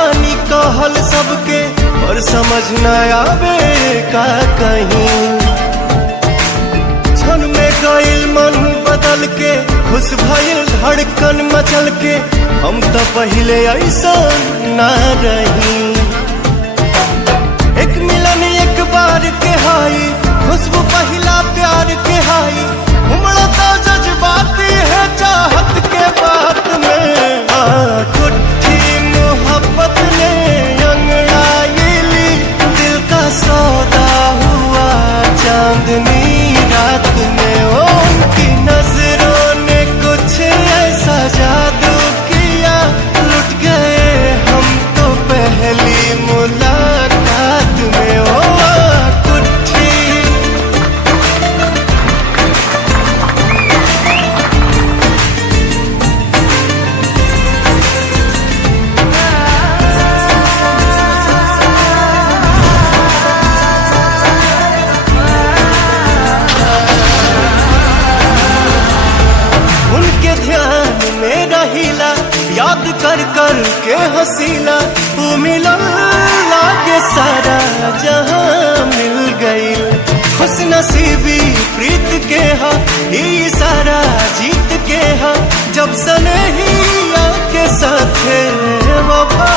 चाहतानी कहल सबके, और समझ न आवे का कहीं। क्षण में गइल मन बदल के, खुश भइल धड़कन मचल के, हम तो पहले ऐसा ना रही। एक मिलन एक बार के हाई, खुशबू पहला प्यार के हाई, उमड़ा तो जज्बाती है चाहत के बात में। उठी मोहब्बत ने अंगड़ाई ली, दिल का सौदा हुआ चांदनी रात में। उनकी नजरों ने कुछ ऐसा जादू किया, लुट गए हम तो पहली मुलाकात में। ओ कुट्ठी उनके ध्यान में रहीला, याद कर कर के हसीला। वो मिलन लागे सारा जहां मिल गई, खुश नसीबी प्रीत के हा, ई सारा जीत के हा। जब सनहिया के साथ वफा